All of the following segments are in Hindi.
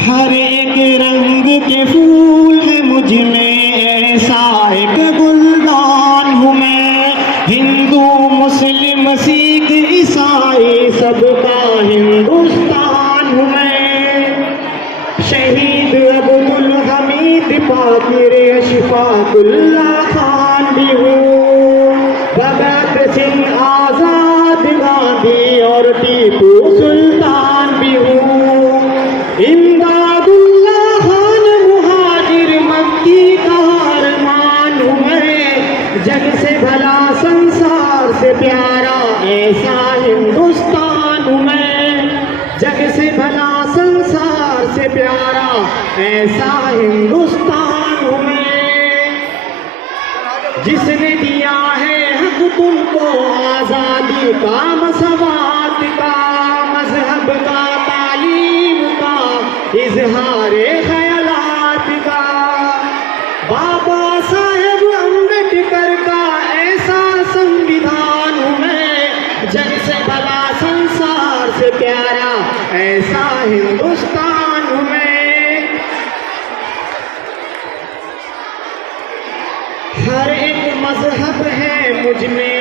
हर एक रंग के फूल है मुझ में, ऐसा एक गुलदान हूँ मैं। हिंदू मुस्लिम सिख ईसाई सबका हिंदुस्तान हूँ मैं। शहीद अब्दुल हमीद पाकिर अशफाकुल्ला खान भी हूँ। भगत सिंह आजाद गांधी और टीपू सुल्तान भी हूँ। इमदादुल्ला खान मुहाजिर मक्की का अरमान हूँ मैं। जग से भला संसार से प्यारा ऐसा हिंदुस्तान हूँ मैं। जग से भला संसार से प्यारा ऐसा हिंदुस्तान हूँ मैं। जिसने दिया है हक तुमको आजादी का, मसवात का, मजहब का, तालीम का, इजहारे ख्यालात का। बाबा साहेब अम्बेडकर का ऐसा संविधान हूँ मैं। जग से भला संसार से प्यारा ऐसा हिंदुस्तान हूँ मैं। हर एक मजहब है मुझ में,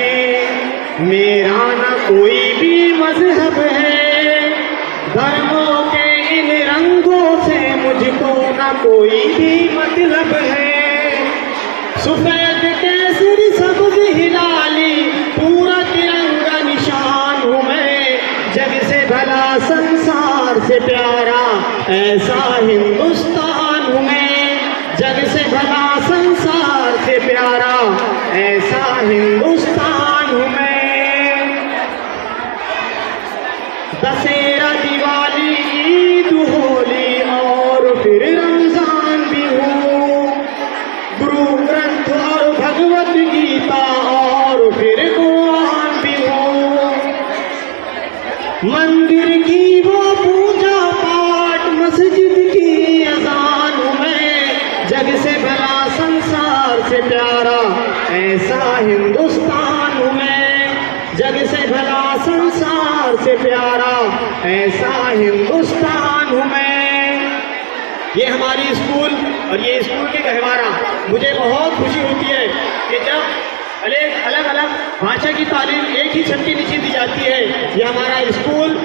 मेरा ना कोई भी मजहब है। धर्मों के इन रंगों से मुझको ना कोई भी मतलब है। सफेद केसरी सब्ज हिलाली पूरा तिरंगा निशान हूँ मैं। जग से भला संसार से प्यारा ऐसा हिंदुस्तान हूँ मैं। जग से भला संसार से प्यारा ऐसा हिंदुस्तान हूँ मैं। दशहरा दिवाली ईद होली और फिर रमजान भी हूँ। गुरु ग्रंथ और भगवत गीता और फिर कुरान भी हूँ। मंदिर की वो पूजा पाठ मस्जिद की अजान हूँ मैं। जग से भला संसार से प्यारा ऐसा हिंदुस्तान हूँ मैं। जग से भला संसार से प्यारा ऐसा हिंदुस्तान हूँ मैं। ये हमारी स्कूल और ये स्कूल के गहवारा, मुझे बहुत खुशी होती है कि जब अलग अलग भाषा की तालीम एक ही छत के नीचे दी जाती है। ये हमारा स्कूल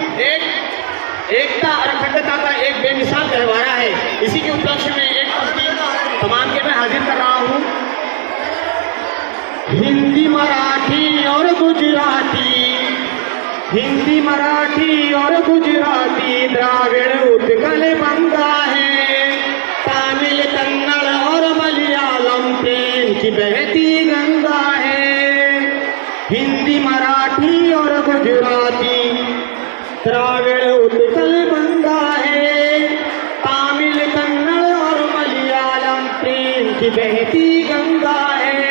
एकता और अखंडता का एक बेमिसाल गहवारा है। इसी के उपलक्ष्य में एक तमाम के मैं हाजिर कर रहा हूँ। हिंदी मराठी और गुजराती, हिंदी मराठी और गुजराती द्राविड़ उत्कल बंगा है। तमिल कन्नड़ और मलयालम प्रेम की बहती गंगा है। हिंदी मराठी और गुजराती द्राविड़ उत्कल बंगा है। तमिल कन्नड़ और मलयालम प्रेम की बहती गंगा है।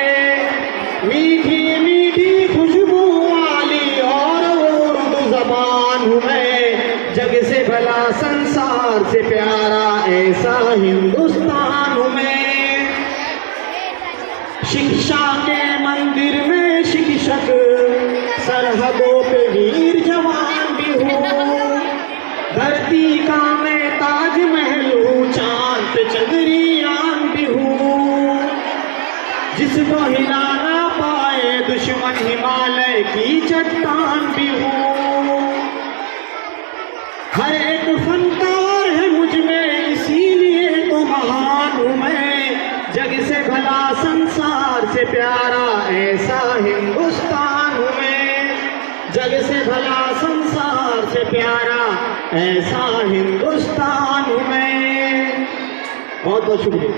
मीठी मीठी खुशबू वाली और उर्दू जबान हूँ मैं। जग से भला संसार से प्यारा ऐसा हिंदुस्तान हूँ मैं। शिक्षा के मंदिर में शिक्षक, सरहदों पे वीर जवान भी हूँ। धरती का मैं ताजमहल हूँ, चांद पे चंद्रयान भी हूँ। जिसको हिला ना पाए दुश्मन हिमालय की चट्टान भी हूँ। हर एक फनकार है मुझ में, इसीलिए तो महान हूँ मैं। जग से भला संसार से प्यारा ऐसा हिंदुस्तान हूँ मैं। जग से भला संसार से प्यारा ऐसा हिंदुस्तान हूँ मैं। बहुत बहुत शुक्रिया।